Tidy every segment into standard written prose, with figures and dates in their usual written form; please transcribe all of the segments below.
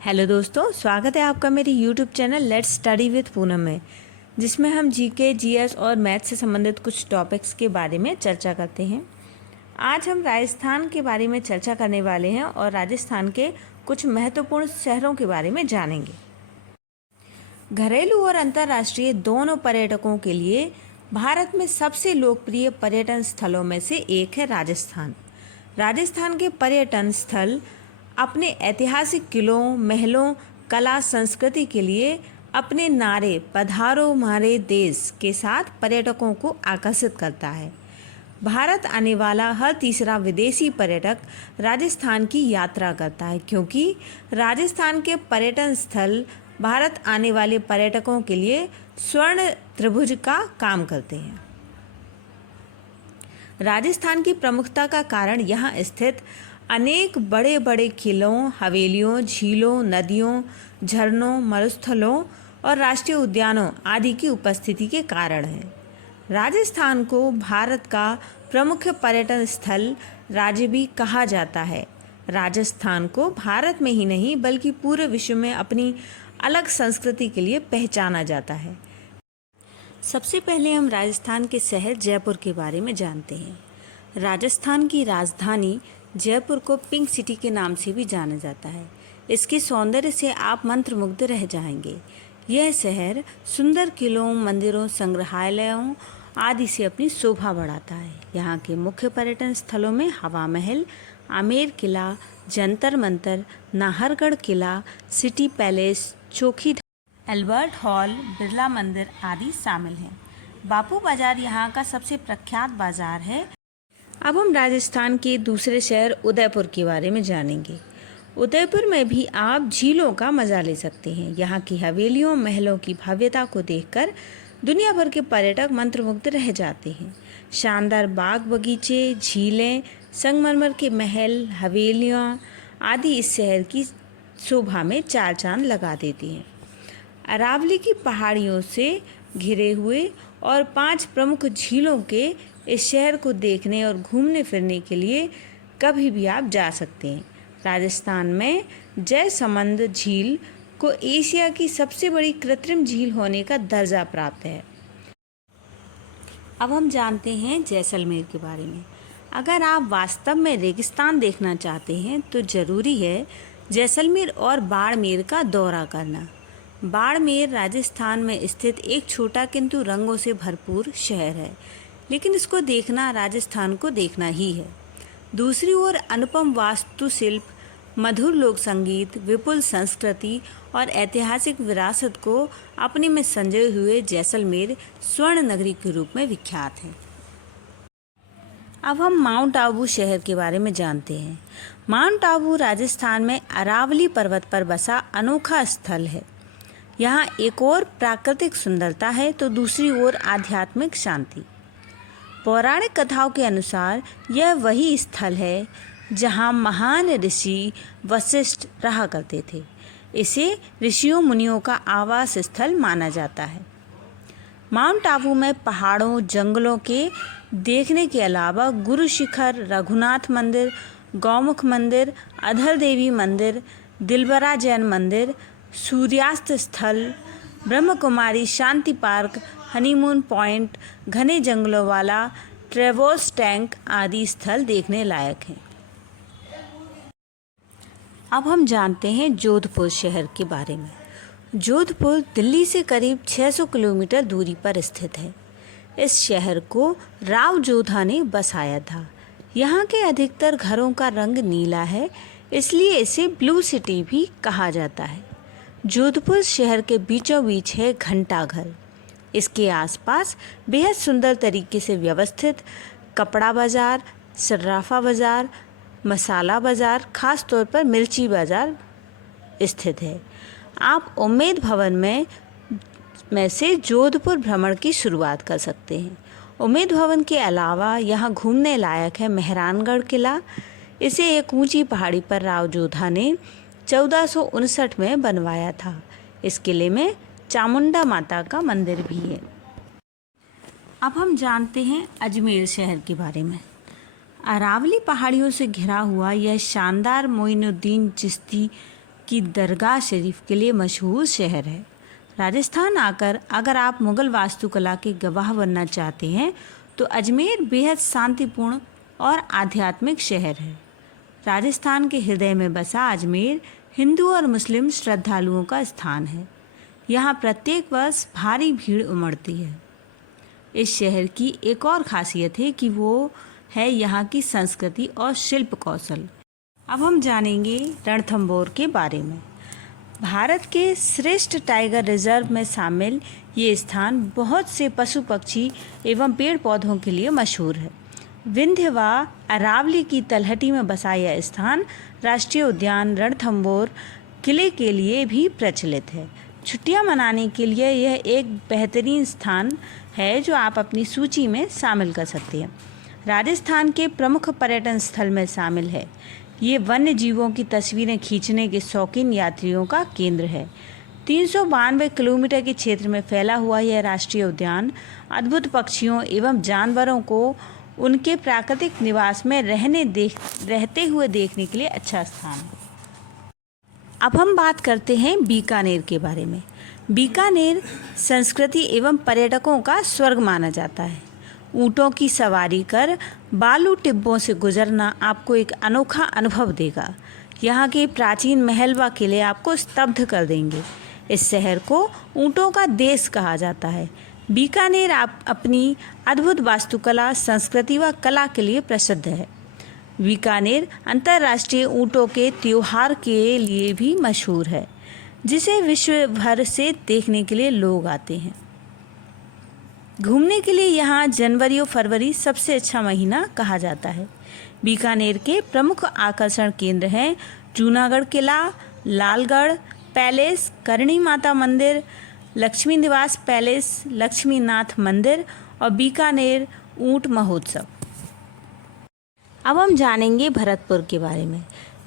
Hello दोस्तों, स्वागत है आपका मेरे YouTube channel let's study with Poonam में, जिसमें हम जीके, जीएस और मैथ से संबंधित कुछ टॉपिक्स के बारे में चर्चा करते हैं। आज हम राजस्थान के बारे में चर्चा करने वाले हैं और राजस्थान के कुछ महत्वपूर्ण शहरों के बारे में जानेंगे। घरेलू और अंतर्राष्ट्रीय दोनों पर्यटकों के लिए भारत में सबसे लोकप्रिय पर्यटन स्थलों में से एक है राजस्थान। राजस्थान के पर्यटन स्थल अपने ऐतिहासिक किलों, महलों, कला, संस्कृति के लिए अपने नारे पधारो हमारे देश के साथ पर्यटकों को आकर्षित करता है। भारत आने वाला हर तीसरा विदेशी पर्यटक राजस्थान की यात्रा करता है, क्योंकि राजस्थान के पर्यटन स्थल भारत आने वाले पर्यटकों के लिए स्वर्ण त्रिभुज का काम करते हैं। राजस्थान की प्रमुखता का कारण यहाँ स्थित अनेक बड़े बड़े किलों, हवेलियों, झीलों, नदियों, झरनों, मरुस्थलों और राष्ट्रीय उद्यानों आदि की उपस्थिति के कारण है। राजस्थान को भारत का प्रमुख पर्यटन स्थल राज्य भी कहा जाता है। राजस्थान को भारत में ही नहीं बल्कि पूरे विश्व में अपनी अलग संस्कृति के लिए पहचाना जाता है। सबसे पहले हम राजस्थान के शहर जयपुर के बारे में जानते हैं। राजस्थान की राजधानी जयपुर को पिंक सिटी के नाम से भी जाना जाता है। इसके सौंदर्य से आप मंत्रमुग्ध रह जाएंगे। यह शहर सुंदर किलों, मंदिरों, संग्रहालयों आदि से अपनी शोभा बढ़ाता है। यहाँ के मुख्य पर्यटन स्थलों में हवा महल, आमेर किला, जंतर मंतर, नाहरगढ़ किला, city palace, Chokhi, Albert Hall, Birla Mandir आदि शामिल हैं। बापू बाजार यहाँ का सबसे प्रख्यात बाजार है। अब हम राजस्थान के दूसरे शहर उदयपुर के बारे में जानेंगे। उदयपुर में भी आप झीलों का मज़ा ले सकते हैं। यहाँ की हवेलियों, महलों की भव्यता को देखकर दुनिया भर के पर्यटक मंत्रमुग्ध रह जाते हैं। शानदार बाग बगीचे, झीलें, संगमरमर के महल, हवेलियाँ आदि इस शहर की शोभा में चार चांद लगा देती हैं। अरावली की पहाड़ियों से घिरे हुए और 5 प्रमुख झीलों के इस शहर को देखने और घूमने फिरने के लिए कभी भी आप जा सकते हैं। राजस्थान में जयसमंद झील को एशिया की सबसे बड़ी कृत्रिम झील होने का दर्जा प्राप्त है। अब हम जानते हैं जैसलमेर के बारे में। अगर आप वास्तव में रेगिस्तान देखना चाहते हैं तो ज़रूरी है जैसलमेर और बाड़मेर का दौरा करना। बाड़मेर राजस्थान में स्थित एक छोटा किंतु रंगों से भरपूर शहर है, लेकिन इसको देखना राजस्थान को देखना ही है। दूसरी ओर अनुपम वास्तुशिल्प, मधुर लोक संगीत, विपुल संस्कृति और ऐतिहासिक विरासत को अपने में संजोए हुए जैसलमेर स्वर्ण नगरी के रूप में विख्यात है। अब हम माउंट आबू शहर के बारे में जानते हैं। माउंट आबू राजस्थान में अरावली पर्वत पर बसा अनोखा स्थल है। यहाँ एक ओर प्राकृतिक सुंदरता है तो दूसरी ओर आध्यात्मिक शांति। पौराणिक कथाओं के अनुसार यह वही स्थल है जहाँ महान ऋषि वशिष्ठ रहा करते थे। इसे ऋषियों मुनियों का आवास स्थल माना जाता है। माउंट आबू में पहाड़ों, जंगलों के देखने के अलावा गुरु शिखर, रघुनाथ मंदिर, गौमुख मंदिर, अधर देवी मंदिर, दिलबरा जैन मंदिर, सूर्यास्त स्थल, ब्रह्म कुमारी शांति पार्क, हनीमून पॉइंट, घने जंगलों वाला ट्रेवर्स टैंक आदि स्थल देखने लायक हैं। अब हम जानते हैं जोधपुर शहर के बारे में। जोधपुर दिल्ली से करीब 600 किलोमीटर दूरी पर स्थित है। इस शहर को राव जोधा ने बसाया था। यहाँ के अधिकतर घरों का रंग नीला है, इसलिए इसे ब्लू सिटी भी कहा जाता है। जोधपुर शहर के बीचों बीच है घंटाघर। इसके आसपास बेहद सुंदर तरीके से व्यवस्थित कपड़ा बाज़ार, सर्राफा बाज़ार, मसाला बाज़ार, खास तौर पर मिर्ची बाज़ार स्थित है। आप उम्मेद भवन में से जोधपुर भ्रमण की शुरुआत कर सकते हैं। उम्मेद भवन के अलावा यहाँ घूमने लायक है मेहरानगढ़ किला। इसे एक ऊंची पहाड़ी पर राव जोधा ने 1459 में बनवाया था। इस किले में चामुंडा माता का मंदिर भी है। अब हम जानते हैं अजमेर शहर के बारे में। अरावली पहाड़ियों से घिरा हुआ यह शानदार मोइनुद्दीन चिश्ती की दरगाह शरीफ के लिए मशहूर शहर है। राजस्थान आकर अगर आप मुग़ल वास्तुकला के गवाह बनना चाहते हैं तो अजमेर बेहद शांतिपूर्ण और आध्यात्मिक शहर है। राजस्थान के हृदय में बसा अजमेर हिंदू और मुस्लिम श्रद्धालुओं का स्थान है। यहाँ प्रत्येक वर्ष भारी भीड़ उमड़ती है। इस शहर की एक और खासियत है कि वो है यहाँ की संस्कृति और शिल्प कौशल। अब हम जानेंगे रणथंभौर के बारे में। भारत के श्रेष्ठ टाइगर रिजर्व में शामिल ये स्थान बहुत से पशु पक्षी एवं पेड़ पौधों के लिए मशहूर है। विंध्य व अरावली की तलहटी में बसा यह स्थान राष्ट्रीय उद्यान रणथंभौर किले के लिए भी प्रचलित है। छुट्टियां मनाने के लिए यह एक बेहतरीन स्थान है जो आप अपनी सूची में शामिल कर सकते हैं। राजस्थान के प्रमुख पर्यटन स्थल में शामिल है। ये वन्य जीवों की तस्वीरें खींचने के शौकीन यात्रियों का केंद्र है। 392 किलोमीटर के क्षेत्र में फैला हुआ यह राष्ट्रीय उद्यान अद्भुत पक्षियों एवं जानवरों को उनके प्राकृतिक निवास में रहते हुए देखने के लिए अच्छा स्थान है। अब हम बात करते हैं बीकानेर के बारे में। बीकानेर संस्कृति एवं पर्यटकों का स्वर्ग माना जाता है। ऊँटों की सवारी कर बालू टिब्बों से गुजरना आपको एक अनोखा अनुभव देगा। यहाँ के प्राचीन महल व किले आपको स्तब्ध कर देंगे। इस शहर को ऊँटों का देश कहा जाता है। बीकानेर आप अपनी अद्भुत वास्तुकला, संस्कृति व कला के लिए प्रसिद्ध है। बीकानेर अंतर्राष्ट्रीय ऊँटों के त्योहार के लिए भी मशहूर है, जिसे विश्व भर से देखने के लिए लोग आते हैं। घूमने के लिए यहाँ जनवरी और फरवरी सबसे अच्छा महीना कहा जाता है। बीकानेर के प्रमुख आकर्षण केंद्र हैं जूनागढ़ किला, लालगढ़ पैलेस, करणी माता मंदिर, लक्ष्मी निवास पैलेस, लक्ष्मीनाथ मंदिर और बीकानेर ऊंट महोत्सव। अब हम जानेंगे भरतपुर के बारे में।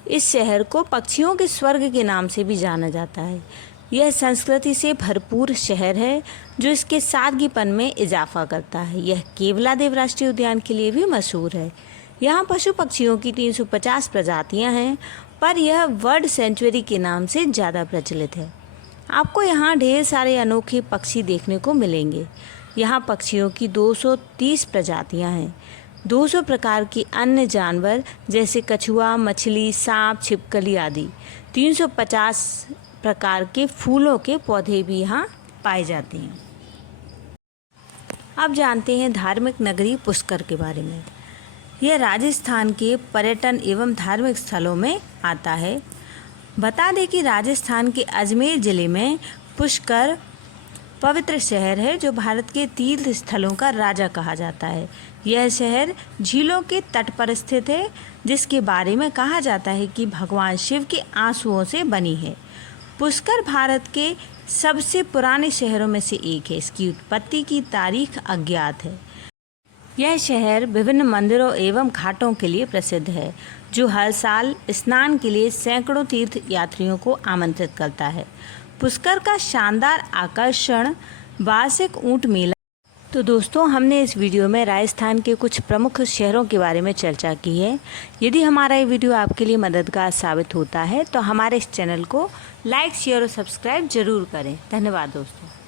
इस शहर को पक्षियों के स्वर्ग के नाम से भी जाना जाता है। यह संस्कृति से भरपूर शहर है जो इसके सादगीपन में इजाफा करता है। यह केवलादेव राष्ट्रीय उद्यान के लिए भी मशहूर है। यहाँ पशु पक्षियों की 350 प्रजातियाँ हैं, पर यह वर्ल्ड सेंचुरी के नाम से ज़्यादा प्रचलित है। आपको यहाँ ढेर सारे अनोखे पक्षी देखने को मिलेंगे। यहाँ पक्षियों की 230 प्रजातियाँ हैं। 200 प्रकार के अन्य जानवर जैसे कछुआ, मछली, सांप, छिपकली आदि 350 प्रकार के फूलों के पौधे भी यहाँ पाए जाते हैं। अब जानते हैं धार्मिक नगरी पुष्कर के बारे में। यह राजस्थान के पर्यटन एवं धार्मिक स्थलों में आता है। बता दें कि राजस्थान के अजमेर ज़िले में पुष्कर पवित्र शहर है जो भारत के तीर्थ स्थलों का राजा कहा जाता है। यह शहर झीलों के तट पर स्थित है, जिसके बारे में कहा जाता है कि भगवान शिव के आंसुओं से बनी है। पुष्कर भारत के सबसे पुराने शहरों में से एक है। इसकी उत्पत्ति की तारीख अज्ञात है। यह शहर विभिन्न मंदिरों एवं घाटों के लिए प्रसिद्ध है, जो हर साल स्नान के लिए सैकड़ों तीर्थ यात्रियों को आमंत्रित करता है। पुष्कर का शानदार आकर्षण वार्षिक ऊंट मेला। तो दोस्तों, हमने इस वीडियो में राजस्थान के कुछ प्रमुख शहरों के बारे में चर्चा की है। यदि हमारा ये वीडियो आपके लिए मददगार साबित होता है तो हमारे इस चैनल को लाइक, शेयर और सब्सक्राइब जरूर करें। धन्यवाद दोस्तों।